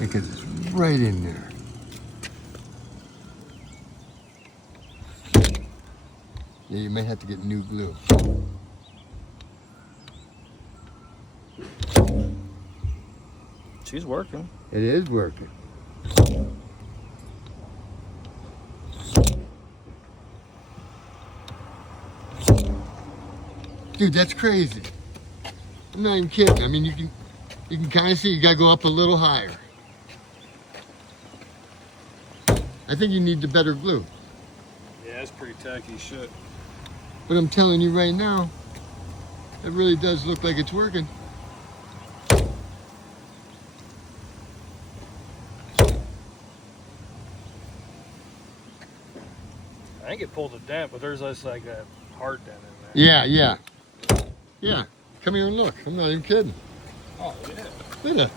Because it's right in there. Yeah, you might have to get new glue. She's working. It is working. Dude, that's crazy. I'm not even kidding. I mean, you can kind of see you gotta go up a little higher. I think you need the better glue. Yeah, it's pretty tacky shit. But I'm telling you right now, it really does look like it's working. I think it pulled a dent, but there's just like a hard dent in there. Yeah, yeah. Yeah. Come here and look. I'm not even kidding. Oh, yeah. Look at that.